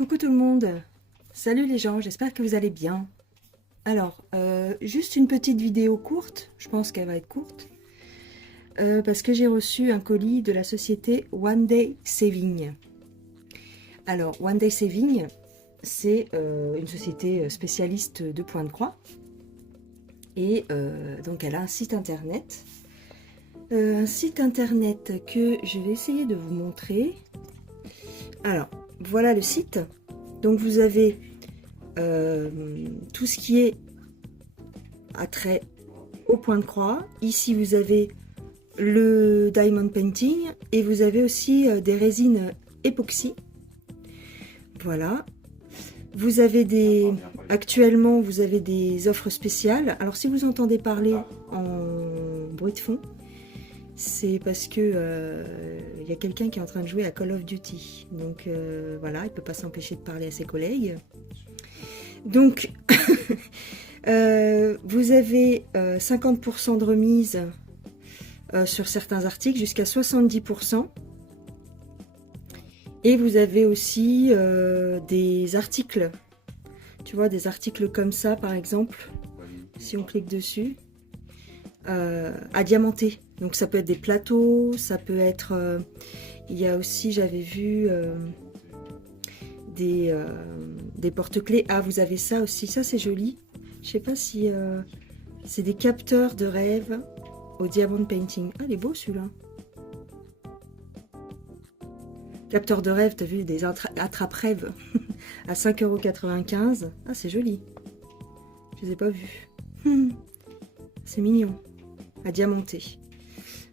Coucou tout le monde, salut les gens, j'espère que vous allez bien. Alors, juste une petite vidéo courte, je pense qu'elle va être courte, parce que j'ai reçu un colis de la société One Day Saving. Alors, One Day Saving, c'est une société spécialiste de points de croix, et donc elle a un site internet. Un site internet que je vais essayer de vous montrer. Alors, voilà le site. Donc vous avez tout ce qui est attrait au point de croix. Ici vous avez le diamond painting et vous avez aussi des résines époxy. Voilà. Vous avez actuellement vous avez des offres spéciales. Alors si vous entendez parler en bruit de fond, c'est parce que il y a quelqu'un qui est en train de jouer à Call of Duty. Donc voilà, il peut pas s'empêcher de parler à ses collègues. Donc vous avez 50% de remise sur certains articles, jusqu'à 70%. Et vous avez aussi des articles, tu vois, des articles comme ça par exemple, si on clique dessus, à diamanter. Donc ça peut être des plateaux, ça peut être... il y a aussi, j'avais vu des porte-clés. Ah, vous avez ça aussi, ça c'est joli. Je sais pas si... c'est des capteurs de rêve au diamond painting. Ah, il est beau celui-là. Capteur de rêve, t'as vu, des attrape-rêves à 5,95 €. Ah, c'est joli. Je les ai pas vus. C'est mignon. À diamanter.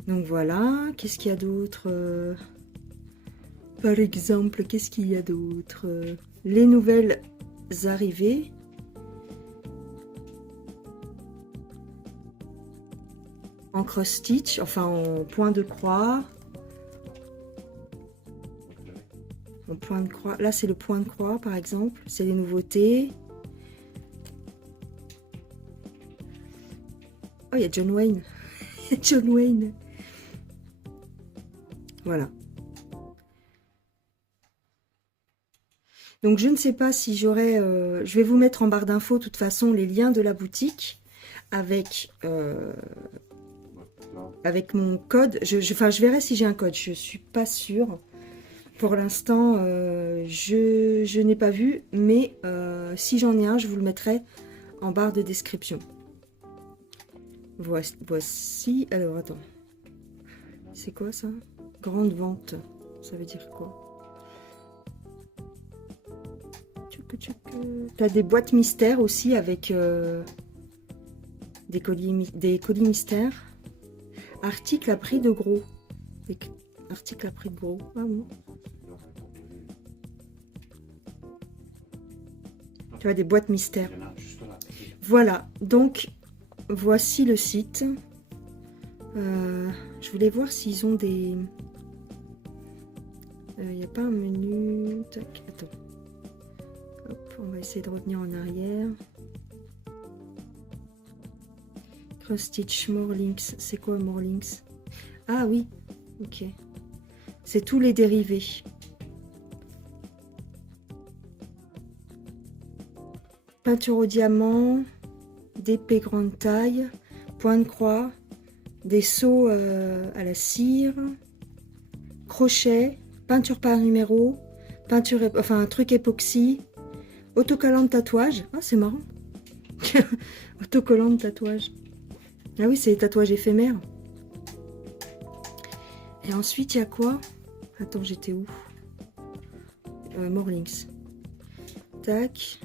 Donc voilà, qu'est-ce qu'il y a d'autre par exemple, qu'est-ce qu'il y a d'autre les nouvelles arrivées. En cross-stitch, enfin en point de croix. En point de croix. Là, c'est le point de croix, par exemple. C'est les nouveautés. Oh, il y a John Wayne. John Wayne. Voilà. Donc je ne sais pas si j'aurai... je vais vous mettre en barre d'infos de toute façon les liens de la boutique avec mon code. Enfin, je verrai si j'ai un code. Je suis pas sûre. Pour l'instant, je n'ai pas vu. Mais si j'en ai un, je vous le mettrai en barre de description. Voici. Alors, attends. C'est quoi ça? Grande vente. Ça veut dire quoi? T'as des boîtes mystères aussi avec des colis mystères. Article à prix de gros. Article à prix de gros. Ah bon. Tu vois, des boîtes mystères. Voilà. Donc, voici le site. Je voulais voir s'ils ont des... Il n'y a pas un menu... Tac, attends. Hop, on va essayer de revenir en arrière. Cross Stitch, More Links. C'est quoi More Links? Ah oui, ok. C'est tous les dérivés. Peinture au diamant, d'épée grande taille, point de croix, des seaux à la cire, crochet, peinture par numéro, peinture, enfin un truc époxy, autocollant de tatouage. Ah, c'est marrant. Autocollant de tatouage. Ah oui, c'est les tatouages éphémères. Et ensuite, il y a quoi? Attends, j'étais où? More Links. Tac.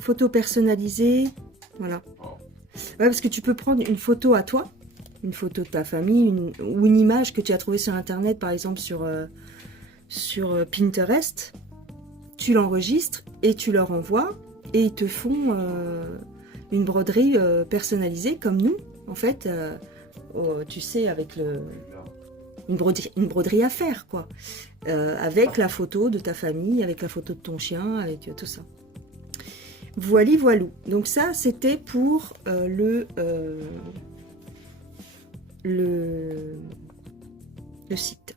Photo personnalisée. Voilà. Ouais, parce que tu peux prendre une photo à toi, une photo de ta famille, ou une image que tu as trouvée sur Internet, par exemple sur Pinterest. Tu l'enregistres et tu leur envoies et ils te font une broderie personnalisée comme nous, en fait. Tu sais, avec une broderie à faire, quoi. Avec la photo de ta famille, avec la photo de ton chien, avec tout ça. Voili voilou. Donc ça, c'était pour le site.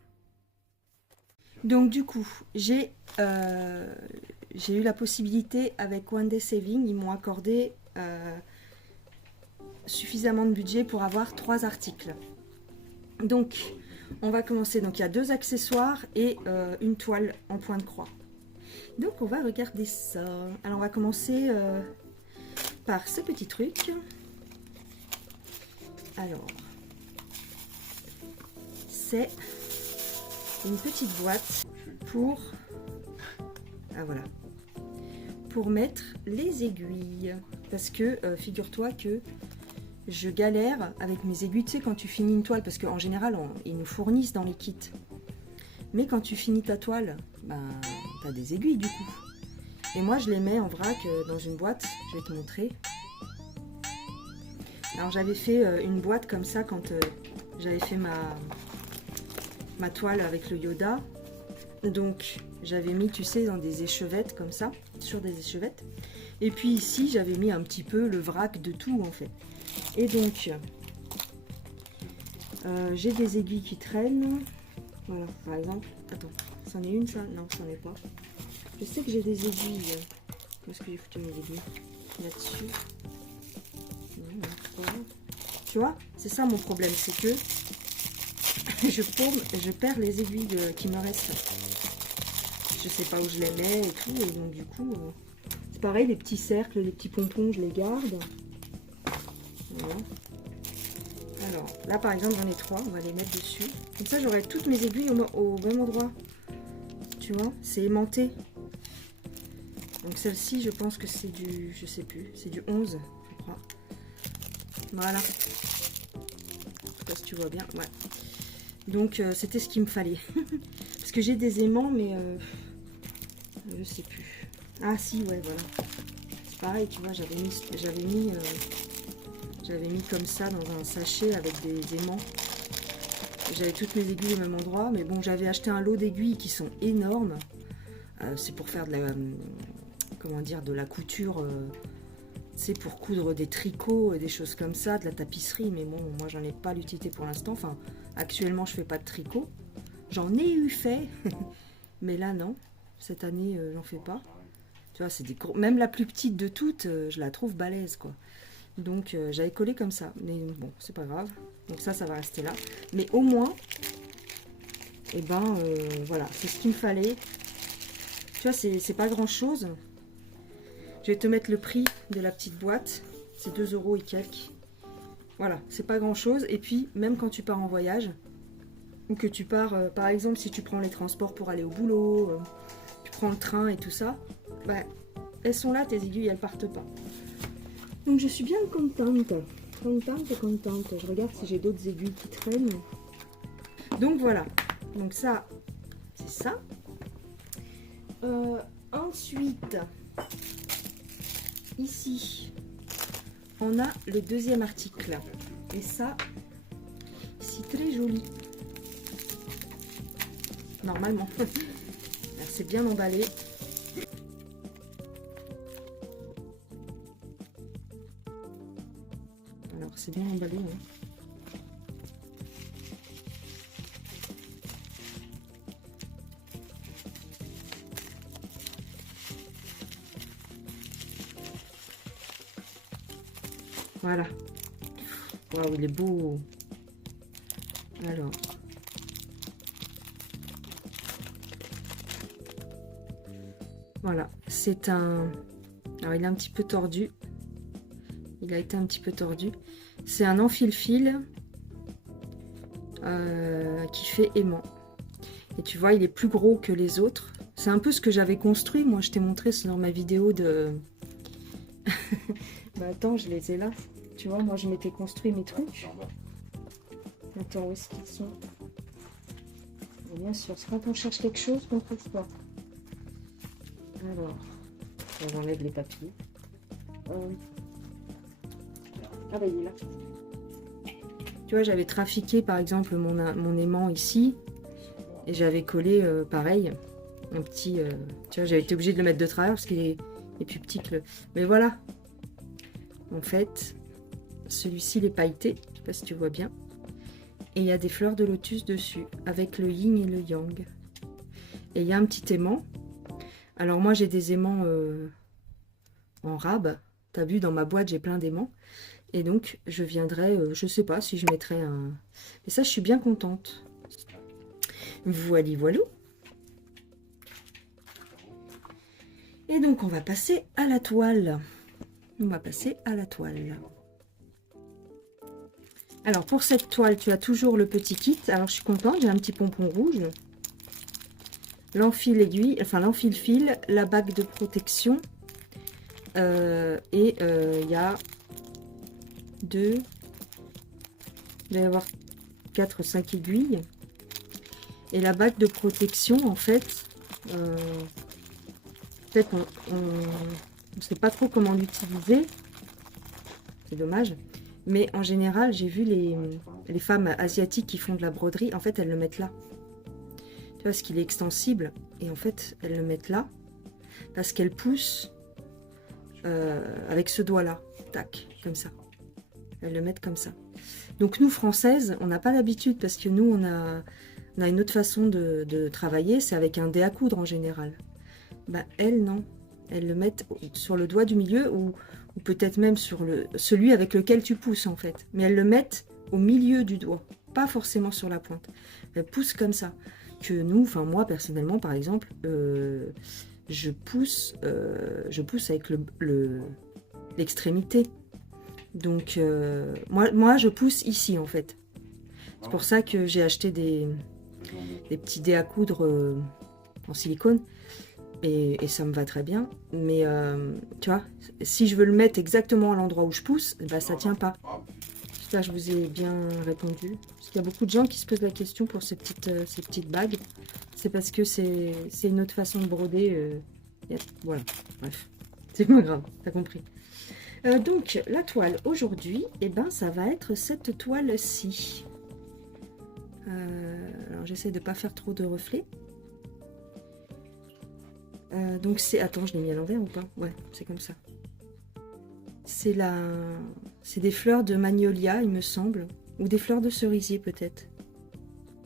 Donc du coup, j'ai eu la possibilité avec One Day Saving, ils m'ont accordé suffisamment de budget pour avoir 3 articles. Donc, on va commencer. Donc, il y a 2 accessoires et une toile en point de croix. Donc, on va regarder ça. Alors, on va commencer par ce petit truc. Alors, c'est une petite boîte pour... Ah, voilà. Pour mettre les aiguilles. Parce que, figure-toi que je galère avec mes aiguilles, tu sais, quand tu finis une toile, parce qu'en général, ils nous fournissent dans les kits. Mais quand tu finis ta toile, ben, tu as des aiguilles du coup. Et moi, je les mets en vrac dans une boîte. Je vais te montrer. Alors, j'avais fait une boîte comme ça quand j'avais fait ma toile avec le Yoda. Donc, j'avais mis, tu sais, dans des échevettes comme ça, sur des échevettes. Et puis ici, j'avais mis un petit peu le vrac de tout, en fait. Et donc, j'ai des aiguilles qui traînent. Voilà, par exemple. Attends, c'en est une ça? Non, c'en est pas. Je sais que j'ai des aiguilles. Où est-ce que j'ai foutu mes aiguilles? Là-dessus. Tu vois, c'est ça mon problème, c'est que je perds les aiguilles qui me restent. Je sais pas où je les mets et tout, et donc du coup, c'est pareil, les petits cercles, les petits pompons, je les garde. Voilà. Alors, là par exemple, j'en ai 3, on va les mettre dessus. Comme ça, j'aurai toutes mes aiguilles au même endroit. Tu vois, c'est aimanté. Donc celle-ci, je pense que c'est du, je sais plus, c'est du 11, je crois. Voilà. Je sais pas si tu vois bien, ouais. Donc c'était ce qu'il me fallait. Parce que j'ai des aimants, mais je sais plus. Ah si, ouais, voilà. C'est pareil, tu vois, j'avais mis comme ça dans un sachet avec des aimants. J'avais toutes mes aiguilles au même endroit, mais bon, j'avais acheté un lot d'aiguilles qui sont énormes. C'est pour faire de la, comment dire, de la couture, c'est pour coudre des tricots et des choses comme ça, de la tapisserie. Mais bon, moi, j'en ai pas l'utilité pour l'instant. Enfin, actuellement, je fais pas de tricot. J'en ai eu fait, mais là, non. Cette année, j'en fais pas. Tu vois, c'est des gros... Même la plus petite de toutes, je la trouve balèze, quoi. Donc j'avais collé comme ça, mais bon, c'est pas grave. Donc ça va rester là. Mais au moins, et ben voilà, c'est ce qu'il me fallait. Tu vois, c'est pas grand chose. Je vais te mettre le prix de la petite boîte. C'est 2 € et quelques. Voilà, c'est pas grand chose. Et puis, même quand tu pars en voyage, ou que tu pars, par exemple, si tu prends les transports pour aller au boulot, tu prends le train et tout ça, bah, elles sont là, tes aiguilles, elles partent pas. Donc je suis bien contente. Contente. Je regarde si j'ai d'autres aiguilles qui traînent. Donc voilà. Donc ça, c'est ça. Ensuite, ici, on a le deuxième article. Et ça, c'est très joli. Normalement. C'est bien emballé. Alors, c'est bien emballé. Hein. Voilà. Waouh, il est beau. Alors. Voilà. C'est un... Alors, il est un petit peu tordu. Il a été un petit peu tordu. C'est un enfile-fil qui fait aimant. Et tu vois, il est plus gros que les autres. C'est un peu ce que j'avais construit. Moi, je t'ai montré dans ma vidéo de... Bah attends, je les ai là. Tu vois, moi, je m'étais construit mes trucs. Attends, où est-ce qu'ils sont? Bien sûr, c'est quand on cherche quelque chose qu'on ne trouve pas. Alors, j'enlève les papiers. Ah bah il est là. Tu vois, j'avais trafiqué par exemple mon aimant ici. Et j'avais collé pareil. Un petit... tu vois, j'avais été obligée de le mettre de travers parce qu'il est plus petit que le... Mais voilà. En fait, celui-ci il est pailleté. Je sais pas si tu vois bien. Et il y a des fleurs de lotus dessus. Avec le yin et le yang. et il y a un petit aimant. Alors moi j'ai des aimants en rab. T'as vu, dans ma boîte j'ai plein d'aimants. Et donc je viendrai, je sais pas si je mettrai un... Et ça je suis bien contente. Voilà, voilà. Et donc on va passer à la toile. On va passer à la toile. Alors pour cette toile, tu as toujours le petit kit. Alors je suis contente, j'ai un petit pompon rouge. L'enfil aiguille, enfin l'enfil fil, la bague de protection. Et il y a il va y avoir 4-5 aiguilles. Et la bague de protection, en fait, peut-être on ne sait pas trop comment l'utiliser. C'est dommage. Mais en général, j'ai vu les femmes asiatiques qui font de la broderie, en fait, elles le mettent là. Tu vois, parce qu'il est extensible. Et en fait, elles le mettent là. Parce qu'elles poussent avec ce doigt-là. Tac, comme ça. Elles le mettent comme ça. Donc nous, Françaises, on n'a pas l'habitude parce que nous, on a une autre façon de travailler. C'est avec un dé à coudre en général. Bah, elles, non. Elles le mettent sur le doigt du milieu ou peut-être même sur celui avec lequel tu pousses en fait. Mais elles le mettent au milieu du doigt, pas forcément sur la pointe. Elles poussent comme ça. Que nous, enfin moi personnellement par exemple, je pousse avec l'extrémité. Donc moi je pousse ici en fait. C'est pour ça que j'ai acheté des petits dés à coudre en silicone. Et ça me va très bien. Mais tu vois, si je veux le mettre exactement à l'endroit où je pousse, bah, ça tient pas. J'espère que je vous ai bien répondu. Parce qu'il y a beaucoup de gens qui se posent la question pour ces petites bagues. C'est parce que c'est une autre façon de broder. Voilà, bref. C'est pas grave, t'as compris. Donc, la toile aujourd'hui, eh ben, ça va être cette toile-ci. Alors, j'essaie de ne pas faire trop de reflets. Donc c'est... Attends, je l'ai mis à l'envers ou pas? Ouais, c'est comme ça. C'est des fleurs de magnolia, il me semble. Ou des fleurs de cerisier, peut-être.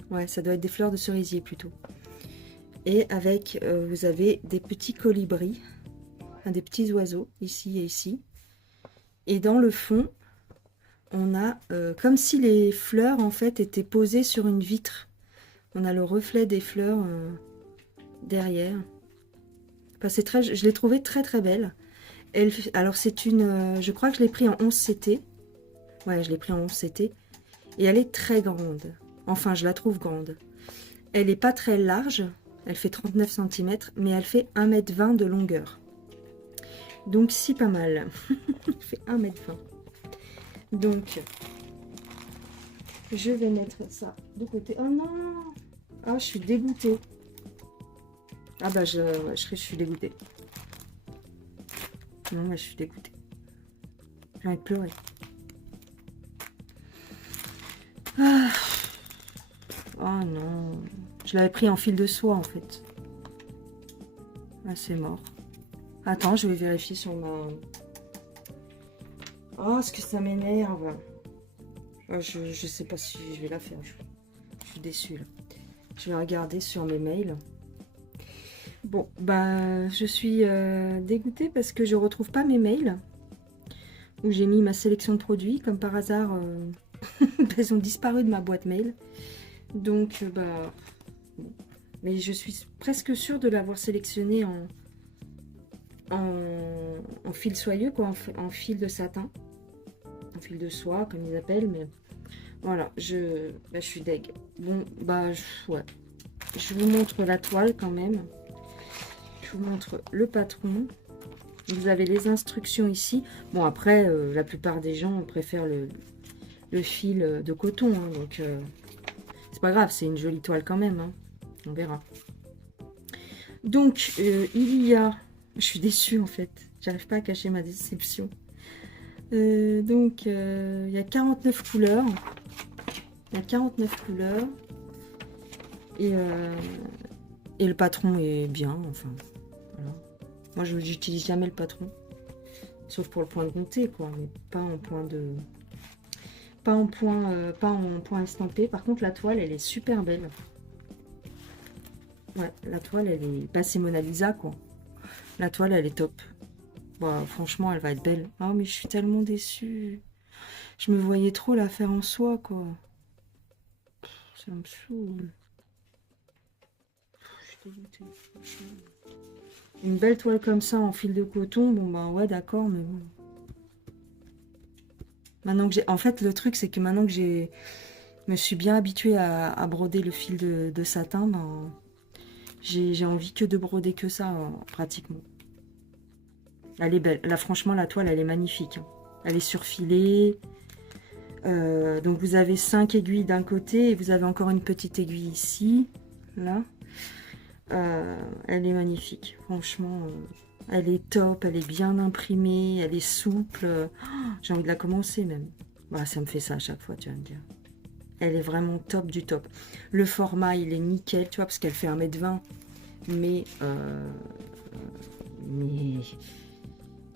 Ouais, ça doit être des fleurs de cerisier, plutôt. Et avec, vous avez des petits colibris. Enfin, des petits oiseaux, ici et ici. Et dans le fond, on a... comme si les fleurs, en fait, étaient posées sur une vitre. On a le reflet des fleurs derrière. Enfin, je l'ai trouvée très très belle. Alors c'est une... je crois que je l'ai pris en 11 CT. Ouais, je l'ai pris en 11 CT. Et elle est très grande. Enfin, je la trouve grande. Elle n'est pas très large. Elle fait 39 cm. Mais elle fait 1,20 m de longueur. Donc si pas mal. Elle fait 1,20 m. Donc, je vais mettre ça de côté. Oh non! Ah, je suis dégoûtée. Ah bah je suis dégoûtée. Non, mais je suis dégoûtée. J'ai envie de pleurer. Ah. Oh non. Je l'avais pris en fil de soie en fait. Ah, c'est mort. Attends, je vais vérifier sur ma... Oh, ce que ça m'énerve. Oh, je sais pas si je vais la faire. Je suis déçue là. Je vais regarder sur mes mails. Bon, bah, je suis dégoûtée parce que je retrouve pas mes mails où j'ai mis ma sélection de produits. Comme par hasard, elles ont disparu de ma boîte mail. Donc, bah, bon. Mais je suis presque sûre de l'avoir sélectionné en fil soyeux, quoi, en fil de satin, en fil de soie, comme ils appellent. Mais voilà, je suis deg. Bon, bah, ouais. Je vous montre la toile quand même. Je vous montre le patron. Vous avez les instructions ici. Bon, après, la plupart des gens préfèrent le fil de coton. Hein, donc, c'est pas grave, c'est une jolie toile quand même. Hein, on verra. Donc, il y a... Je suis déçue, en fait. J'arrive pas à cacher ma déception. Donc, il y a 49 couleurs. Il y a 49 couleurs. Et le patron est bien, enfin... Voilà. Moi, je n'utilise jamais le patron. Sauf pour le point de comté, quoi. Mais pas en point de... Pas en point estampé. Par contre, la toile, elle est super belle. Ouais, la toile, elle est... Bah, c'est Mona Lisa, quoi. La toile, elle est top. Bah, franchement, elle va être belle. Oh, mais je suis tellement déçue. Je me voyais trop la faire en soie, quoi. Ça me saoule. Je suis dégoûtée, franchement. Une belle toile comme ça, en fil de coton, bon, bah, ouais, d'accord, mais bon. Maintenant que j'ai... En fait, le truc, c'est que maintenant que j'ai... me suis bien habituée à broder le fil de satin, ben, j'ai envie que de broder que ça, pratiquement. Elle est belle. Là, franchement, la toile, elle est magnifique. Elle est surfilée. Donc, vous avez 5 aiguilles d'un côté et vous avez encore une petite aiguille ici. Là. Elle est magnifique. Franchement, elle est top. Elle est bien imprimée. Elle est souple. J'ai envie de la commencer, même. Bah, ça me fait ça à chaque fois, tu vas me dire. Elle est vraiment top du top. Le format, il est nickel, tu vois, parce qu'elle fait 1,20 m.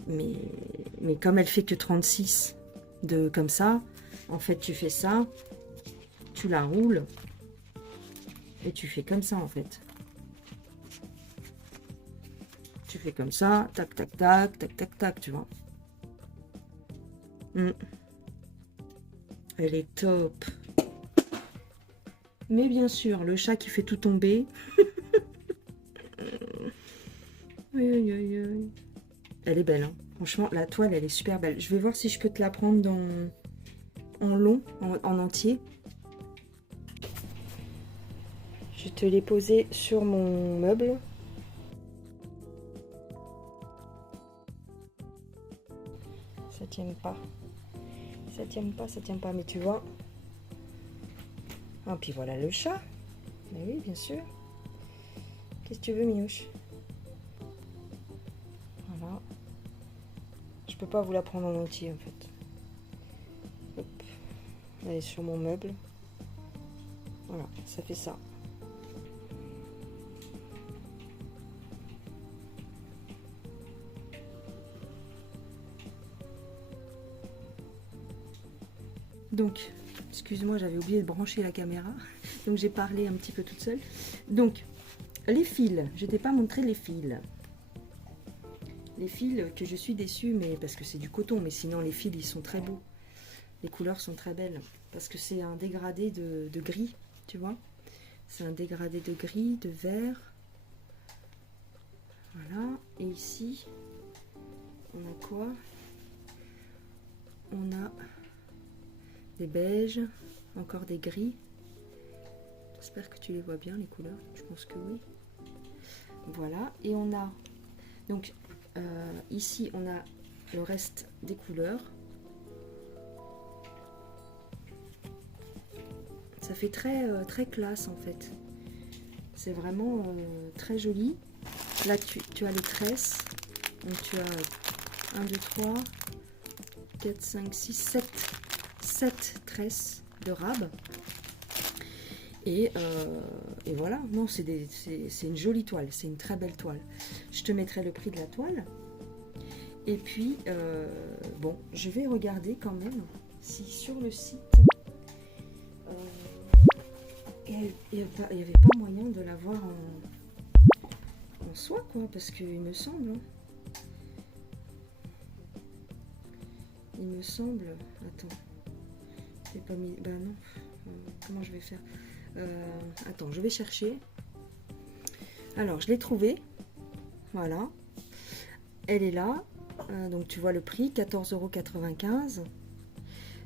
Mais comme elle fait que 36 de comme ça, en fait, tu fais ça, tu la roules et tu fais comme ça, en fait. Tu fais comme ça, tac, tac, tac, tac, tac, tac, tu vois. Elle est top. Mais bien sûr, le chat qui fait tout tomber. Aïe, aïe, aïe, aïe. Elle est belle, hein. Franchement, la toile, elle est super belle. Je vais voir si je peux te la prendre en long, en entier. Je te l'ai posée sur mon meuble. Ça tient pas. Ça tient pas, ça tient pas. Mais tu vois. Ah, puis voilà le chat. Mais oui, bien sûr. Qu'est-ce que tu veux, Miouche? Voilà. Je peux pas vous la prendre en entier, en fait. Hop. Elle est sur mon meuble. Voilà, ça fait ça. Donc, excuse-moi, j'avais oublié de brancher la caméra. Donc, j'ai parlé un petit peu toute seule. Donc, les fils. Je t'ai pas montré les fils. Les fils que je suis déçue, mais parce que c'est du coton. Mais sinon, les fils, ils sont très beaux. Les couleurs sont très belles. Parce que c'est un dégradé de gris, tu vois. C'est un dégradé de gris, de vert. Voilà. Et ici, on a quoi? On a des beiges, encore des gris. J'espère que tu les vois bien, les couleurs. Je pense que oui. Voilà. Et on a... Donc, ici, on a le reste des couleurs. Ça fait très, très classe, en fait. C'est vraiment très joli. Là, tu as les tresses. Donc, tu as 1, 2, 3, 4, 5, 6, 7 tresses de rab. Et voilà, non, c'est une jolie toile, c'est une très belle toile. Je te mettrai le prix de la toile. Et puis, bon, je vais regarder quand même si sur le site, il n'y avait pas moyen de l'avoir en soie, quoi, parce qu'il me semble... Il me semble... Attends, j'ai pas mis... Bah non, comment je vais faire? Attends, je vais chercher. Alors, je l'ai trouvée. Voilà. Elle est là. Donc, tu vois le prix, 14,95 €.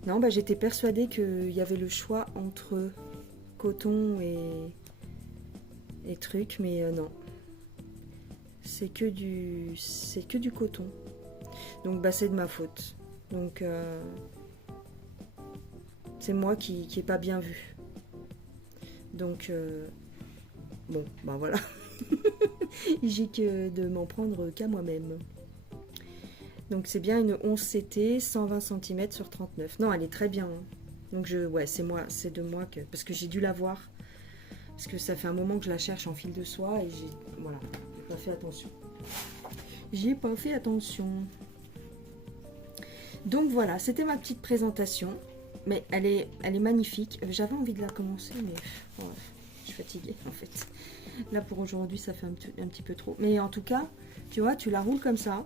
Non, bah, j'étais persuadée qu'il y avait le choix entre coton et trucs, mais non. C'est que du coton. Donc, bah, c'est de ma faute. Donc, c'est moi qui n'ai pas bien vu. Donc, bon, ben voilà. J'ai que de m'en prendre qu'à moi-même. Donc, c'est bien une 11 CT, 120 cm sur 39. Non, elle est très bien. Hein. Donc, ouais, c'est de moi que... Parce que j'ai dû la voir. Parce que ça fait un moment que je la cherche en fil de soie et voilà, j'ai pas fait attention. J'ai pas fait attention. Donc, voilà, c'était ma petite présentation. Mais elle est magnifique. J'avais envie de la commencer, mais ouais, je suis fatiguée en fait. Là, pour aujourd'hui, ça fait un petit peu trop. Mais en tout cas, tu vois, tu la roules comme ça.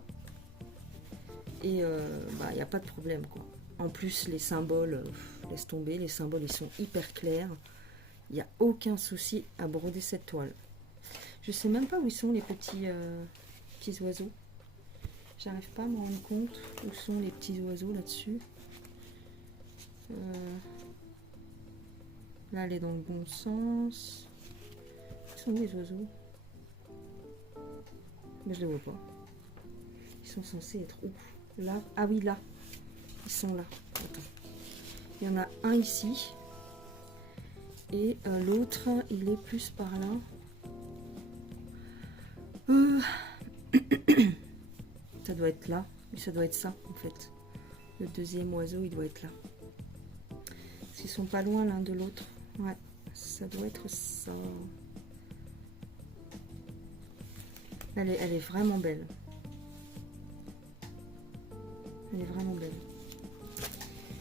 Et il n'y a pas de problème, quoi. En plus, les symboles, laisse tomber. Les symboles, ils sont hyper clairs. Il n'y a aucun souci à broder cette toile. Je sais même pas où ils sont, les petits oiseaux. J'arrive pas à me rendre compte où sont les petits oiseaux là-dessus. Là, elle est dans le bon sens. Ils sont où les oiseaux? Mais je les vois pas. Ils sont censés être où? Là? Ah oui, là. Ils sont là. Attends. Il y en a un ici. Et l'autre, il est plus par là. Ça doit être là. Ça doit être ça, en fait. Le deuxième oiseau, il doit être là. Parce qu'ils sont pas loin l'un de l'autre. Ouais, ça doit être ça. Elle est vraiment belle. Elle est vraiment belle.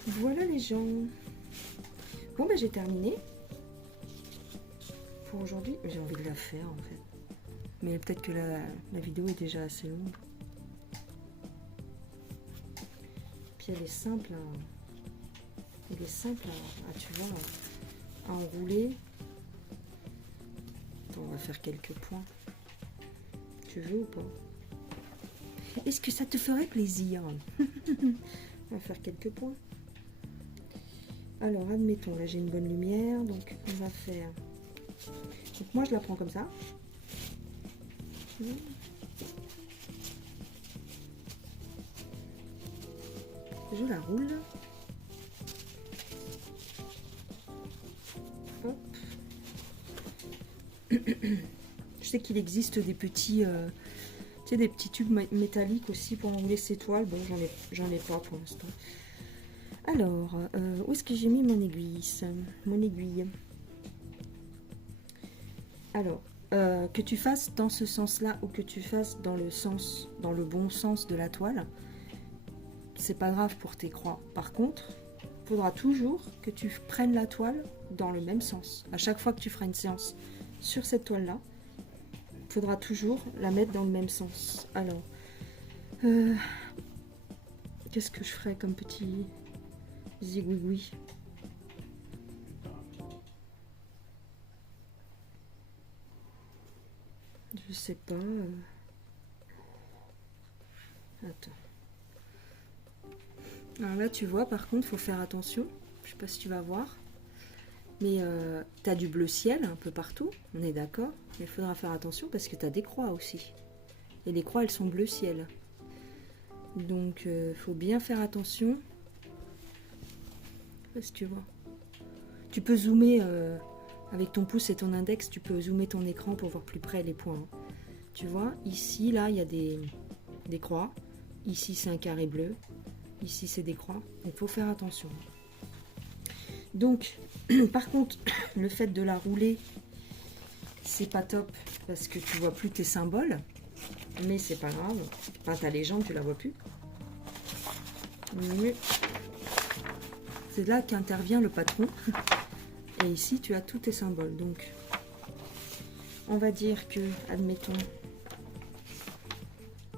Voilà les gens. Bon, ben j'ai terminé. Pour aujourd'hui, j'ai envie de la faire en fait. Mais peut-être que la vidéo est déjà assez longue. Puis elle est simple elle est simple tu vois, à enrouler. Attends, on va faire quelques points. Tu veux ou pas? Est-ce que ça te ferait plaisir? On va faire quelques points. Alors, admettons, là j'ai une bonne lumière, donc on va faire... Donc moi je la prends comme ça. Je la roule. Hop. Je sais qu'il existe des petits... tu sais, des petits tubes métalliques aussi pour enrouler ces toiles. Bon, j'en ai pas pour l'instant. Alors, où est-ce que j'ai mis mon aiguille? Mon aiguille. Alors, que tu fasses dans ce sens-là ou que tu fasses dans le bon sens de la toile, c'est pas grave pour tes croix. Par contre, il faudra toujours que tu prennes la toile dans le même sens. À chaque fois que tu feras une séance sur cette toile-là, il faudra toujours la mettre dans le même sens. Alors, qu'est-ce que je ferais comme petit zigouigoui? Je sais pas. Attends. Alors là, tu vois, par contre, il faut faire attention. Je sais pas si tu vas voir. Mais tu as du bleu ciel un peu partout, on est d'accord. Mais il faudra faire attention parce que tu as des croix aussi. Et les croix, elles sont bleu ciel. Donc, il faut bien faire attention. Je sais pas si tu vois. Tu peux zoomer avec ton pouce et ton index, tu peux zoomer ton écran pour voir plus près les points. Tu vois, ici, là, il y a des croix. Ici, c'est un carré bleu. Ici, c'est des croix. Donc, il faut faire attention. Donc, par contre, le fait de la rouler, c'est pas top parce que tu vois plus tes symboles. Mais c'est pas grave. Enfin, ta légende, tu la vois plus. Mais c'est là qu'intervient le patron. Et ici, tu as tous tes symboles. Donc, on va dire que, admettons,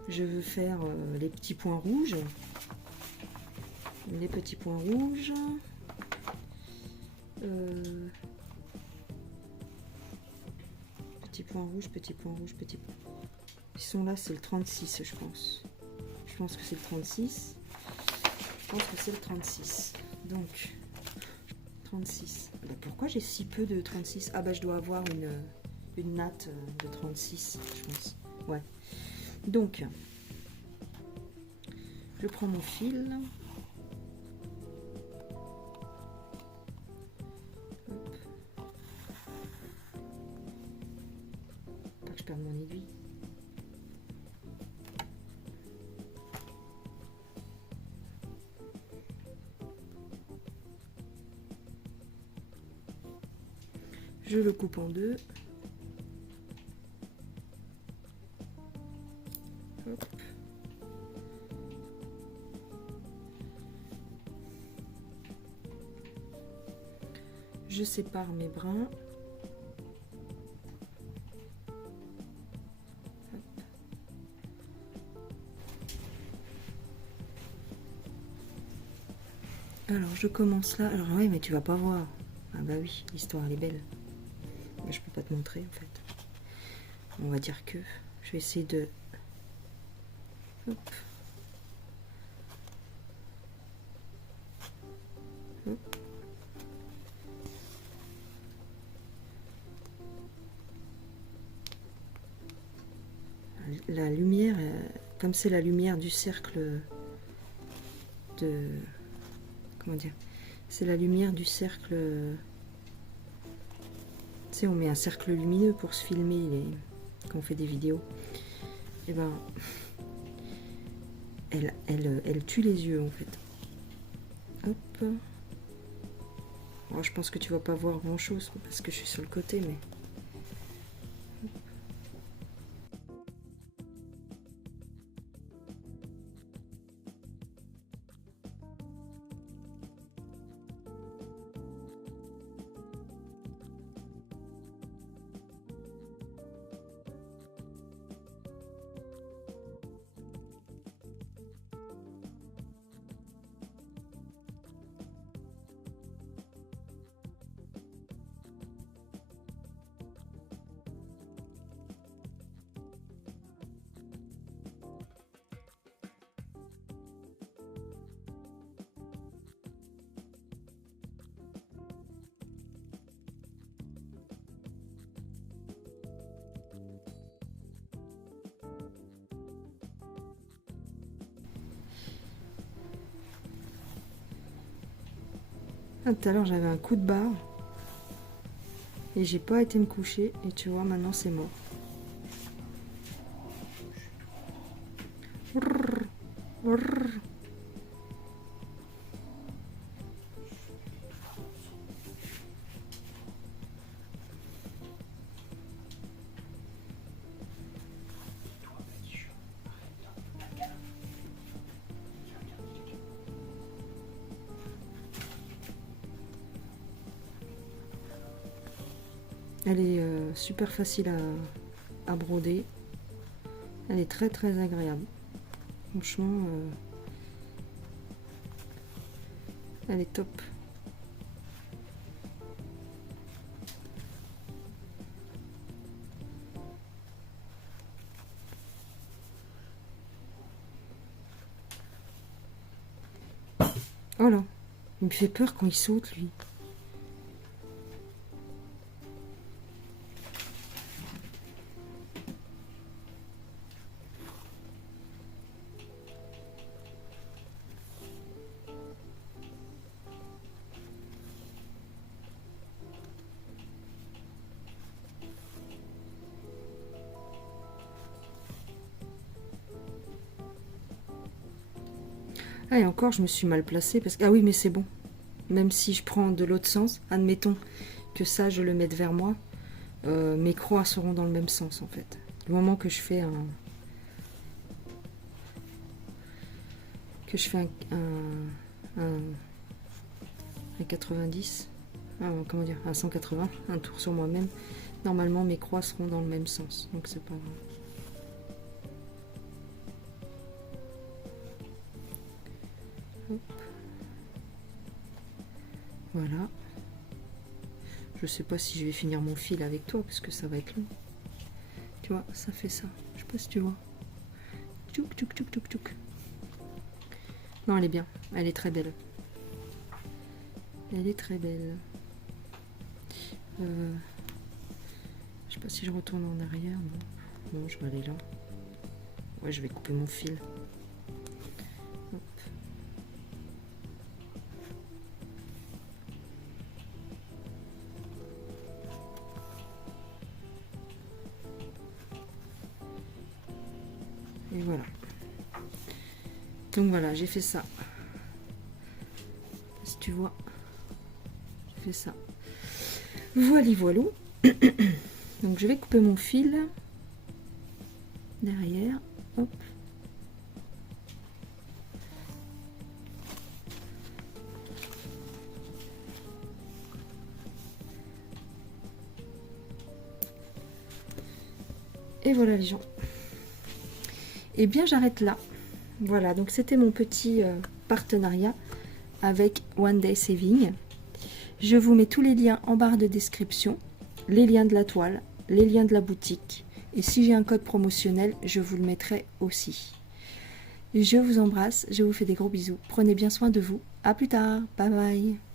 je veux faire les petits points rouges. Les petits points rouges. Petit point rouge, petit point rouge, petit point. Ils sont là, c'est le 36, je pense. Je pense que c'est le 36. Je pense que c'est le 36. Donc, 36. Bah, pourquoi j'ai si peu de 36? Ah bah je dois avoir une natte de 36, je pense. Ouais. Donc, je prends mon fil. Pas que je perde mon aiguille. Je le coupe en deux. Hop. Je sépare mes brins. Alors, je commence là. Alors, oui, mais tu vas pas voir. Ah bah oui, l'histoire, elle est belle. Mais je peux pas te montrer, en fait. On va dire que... Je vais essayer de... Hop. Hop. La lumière, comme c'est la lumière du cercle de... Comment dire? C'est la lumière du cercle... Tu sais, on met un cercle lumineux pour se filmer quand on fait des vidéos. Et ben... Elle tue les yeux, en fait. Hop. Alors, je pense que tu vas pas voir grand-chose, parce que je suis sur le côté, mais... Ah, tout à l'heure, j'avais un coup de barre. Et j'ai pas été me coucher. Et tu vois, maintenant, c'est mort. Brrr, brrr. Elle est super facile à broder. Elle est très très agréable. Franchement, elle est top. Oh là, il me fait peur quand il saute, lui. Ah, et encore, je me suis mal placée parce que... Ah oui, mais c'est bon. Même si je prends de l'autre sens, admettons que ça, je le mette vers moi, mes croix seront dans le même sens, en fait. Du moment que je fais un... Que je fais un 90, comment dire, un 180, un tour sur moi-même, normalement mes croix seront dans le même sens, donc c'est pas grave. Hop. Voilà. Je sais pas si je vais finir mon fil avec toi parce que ça va être long. Tu vois, ça fait ça. Je sais pas si tu vois. Tchouk, tchouk, tchouk, tchouk, tchouk. Non, elle est bien. Elle est très belle. Elle est très belle. Je sais pas si je retourne en arrière. Non, je vais aller là. Ouais, je vais couper mon fil. Hop. Et voilà. Donc voilà, j'ai fait ça. Si tu vois, j'ai fait ça. Voilà, voilà. Donc je vais couper mon fil derrière. Hop. Et voilà les gens. Et bien j'arrête là. Voilà, donc c'était mon petit partenariat avec One Day Saving. Je vous mets tous les liens en barre de description, les liens de la toile, les liens de la boutique. Et si j'ai un code promotionnel, je vous le mettrai aussi. Je vous embrasse, je vous fais des gros bisous. Prenez bien soin de vous. À plus tard. Bye bye.